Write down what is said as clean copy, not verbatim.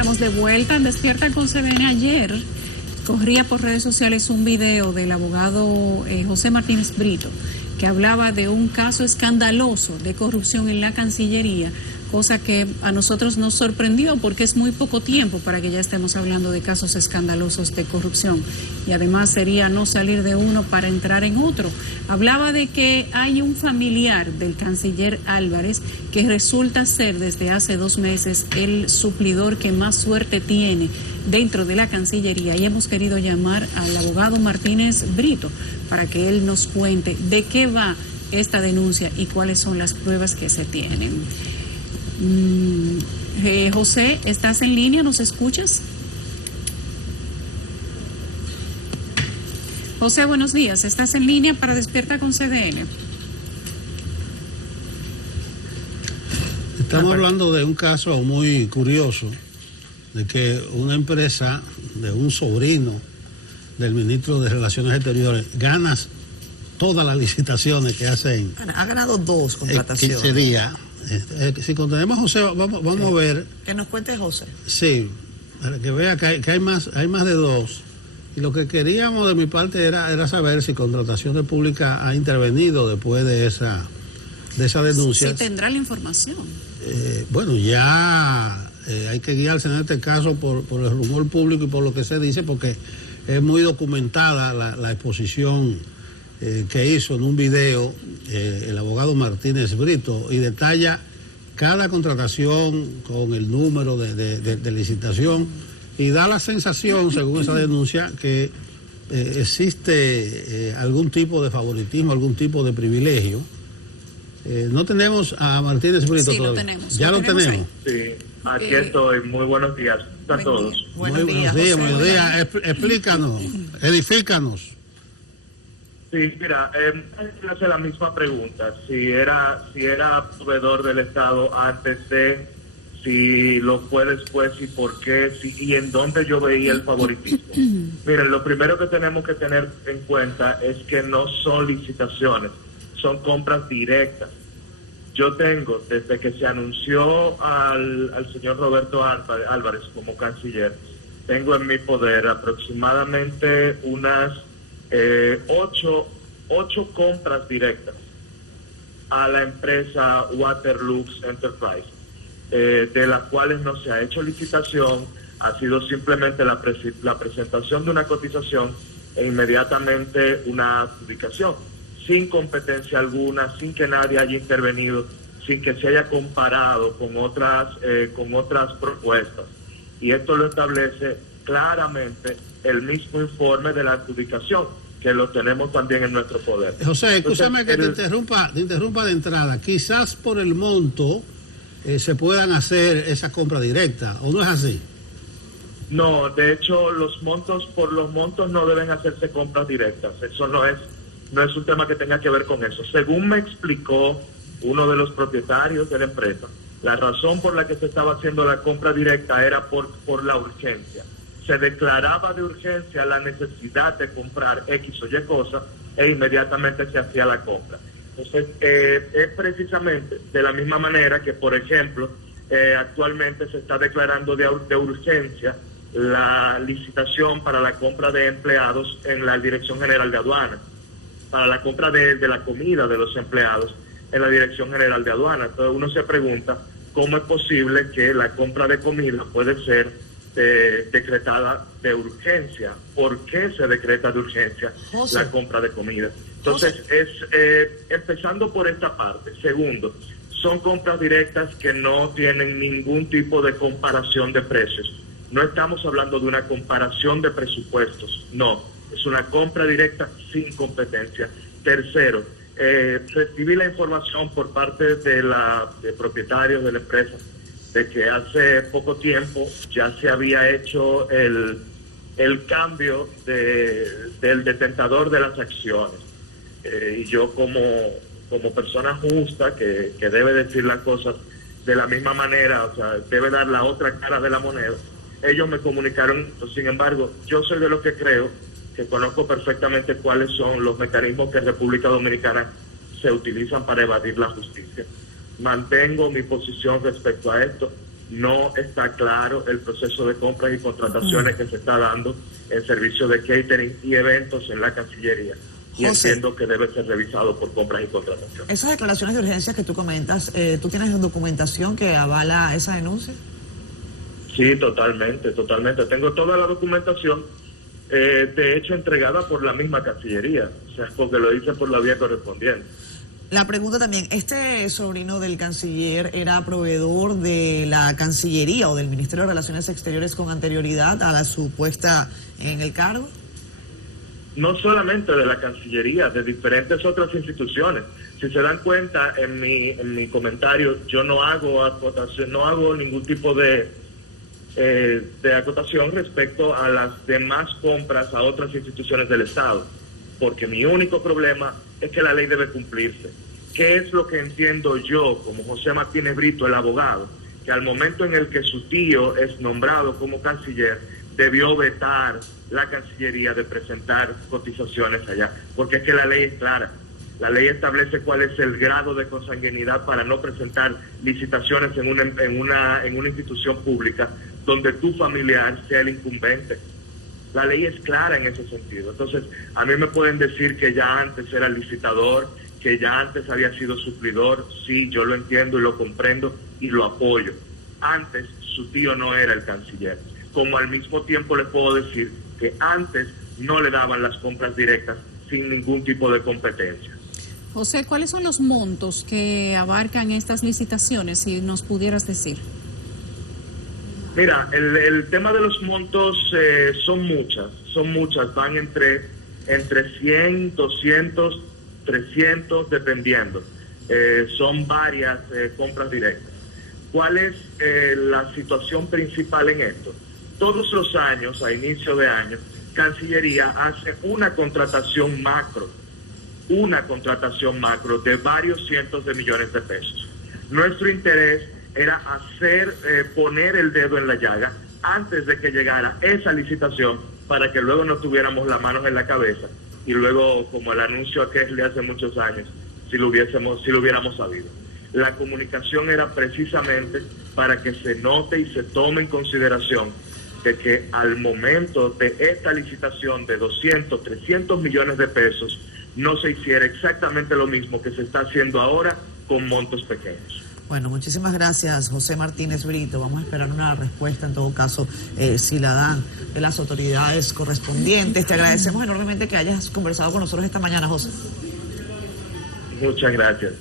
Estamos de vuelta en Despierta con CDN. Ayer corría por redes sociales un video del abogado José Martínez Brito, que hablaba de un caso escandaloso de corrupción en la Cancillería, cosa que a nosotros nos sorprendió porque es muy poco tiempo para que ya estemos hablando de casos escandalosos de corrupción, y además sería no salir de uno para entrar en otro. Hablaba de que hay un familiar del canciller Álvarez que resulta ser desde hace 2 meses el suplidor que más suerte tiene dentro de la Cancillería, y hemos querido llamar al abogado Martínez Brito para que él nos cuente de qué va esta denuncia y cuáles son las pruebas que se tienen. José, ¿estás en línea? ¿Nos escuchas? José, buenos días. ¿Estás en línea para Despierta con CDN? Estamos hablando de un caso muy curioso, de que una empresa de un sobrino del ministro de Relaciones Exteriores gana todas las licitaciones que hacen. Ha ganado 2 contrataciones. 15 días. Si contenemos a José, vamos a ver. Que nos cuente José. Sí, para que vea que hay más de 2. Y lo que queríamos de mi parte era saber si Contrataciones Públicas ha intervenido después de esa denuncia. Sí, tendrá la información. Bueno, ya hay que guiarse en este caso por el rumor público y por lo que se dice, porque es muy documentada la exposición que hizo en un video el abogado Martínez Brito, y detalla cada contratación con el número de licitación, y da la sensación, según esa denuncia, que existe algún tipo de favoritismo, algún tipo de privilegio. No tenemos a Martínez Brito. Sí, todavía. Lo tenemos. Ya lo tenemos. Sí, aquí estoy. Muy buenos días a todos. Buenos días. Buenos días. Explícanos, edifícanos. Sí, mira, hace la misma pregunta. Si era proveedor del Estado antes de, si lo fue después y por qué, y en dónde yo veía el favoritismo. Miren, lo primero que tenemos que tener en cuenta es que no son licitaciones, son compras directas. Yo tengo, desde que se anunció al señor Roberto Álvarez como canciller, tengo en mi poder aproximadamente unas 8 compras directas a la empresa Waterlux Enterprise, de las cuales no se ha hecho licitación, ha sido simplemente la presentación de una cotización e inmediatamente una adjudicación, sin competencia alguna, sin que nadie haya intervenido, sin que se haya comparado con otras propuestas. Y esto lo establece claramente el mismo informe de la adjudicación, que lo tenemos también en nuestro poder. José, escúchame que te interrumpa de entrada. Quizás por el monto se puedan hacer esa compra directa, ¿o no es así? No, de hecho, por los montos no deben hacerse compras directas. Eso no es un tema que tenga que ver con eso. Según me explicó uno de los propietarios de la empresa, la razón por la que se estaba haciendo la compra directa era por la urgencia. Se declaraba de urgencia la necesidad de comprar X o Y cosa e inmediatamente se hacía la compra. Entonces, es precisamente de la misma manera que, por ejemplo, actualmente se está declarando de urgencia la licitación para la compra de empleados en la Dirección General de Aduanas, para la compra de la comida de los empleados en la Dirección General de Aduanas. Entonces uno se pregunta cómo es posible que la compra de comida puede ser decretada de urgencia. ¿Por qué se decreta de urgencia la compra de comida? Entonces, empezando por esta parte. Segundo, son compras directas que no tienen ningún tipo de comparación de precios. No estamos hablando de una comparación de presupuestos, no. Es una compra directa sin competencia. Tercero, recibí la información por parte de propietarios de la empresa de que hace poco tiempo ya se había hecho el cambio del detentador de las acciones. Y yo como persona justa que debe decir las cosas de la misma manera, o sea, debe dar la otra cara de la moneda, ellos me comunicaron. Sin embargo, yo soy de los que creo que conozco perfectamente cuáles son los mecanismos que en República Dominicana se utilizan para evadir la justicia. Mantengo mi posición respecto a esto. no está claro el proceso de compras y contrataciones que se está dando en servicios de catering y eventos en la Cancillería. Y José, entiendo que debe ser revisado por compras y contrataciones. esas declaraciones de urgencia que tú comentas, ¿tú tienes documentación que avala esa denuncia? Sí, totalmente. Tengo toda la documentación, de hecho, entregada por la misma Cancillería, o sea, porque lo hice por la vía correspondiente. La pregunta también, ¿este sobrino del canciller era proveedor de la Cancillería o del Ministerio de Relaciones Exteriores con anterioridad a su puesta en el cargo? No solamente de la Cancillería, de diferentes otras instituciones. Si se dan cuenta, en mi comentario, yo no hago acotación, no hago ningún tipo de acotación respecto a las demás compras a otras instituciones del Estado, porque mi único problema es que la ley debe cumplirse. ¿Qué es lo que entiendo yo como José Martínez Brito, el abogado? Que al momento en el que su tío es nombrado como canciller, debió vetar la Cancillería de presentar cotizaciones allá, porque es que la ley es clara. La ley establece cuál es el grado de consanguinidad para no presentar licitaciones en una institución pública donde tu familiar sea el incumbente. La ley es clara en ese sentido. Entonces, a mí me pueden decir que ya antes era licitador, que ya antes había sido suplidor. Sí, yo lo entiendo y lo comprendo y lo apoyo. Antes su tío no era el canciller. Como al mismo tiempo le puedo decir que antes no le daban las compras directas sin ningún tipo de competencia. José, ¿cuáles son los montos que abarcan estas licitaciones, si nos pudieras decir? Mira, el tema de los montos son muchas, van entre 100, 200, 300, dependiendo. Son varias compras directas. ¿Cuál es la situación principal en esto? Todos los años, a inicio de año, Cancillería hace una contratación macro de varios cientos de millones de pesos. Nuestro interés era poner el dedo en la llaga antes de que llegara esa licitación, para que luego no tuviéramos las manos en la cabeza y luego, como el anuncio aquel de hace muchos años, si lo hubiéramos sabido. La comunicación era precisamente para que se note y se tome en consideración de que al momento de esta licitación de 200, 300 millones de pesos, no se hiciera exactamente lo mismo que se está haciendo ahora con montos pequeños. Bueno, muchísimas gracias, José Martínez Brito. Vamos a esperar una respuesta, en todo caso, si la dan de las autoridades correspondientes. Te agradecemos enormemente que hayas conversado con nosotros esta mañana, José. Muchas gracias.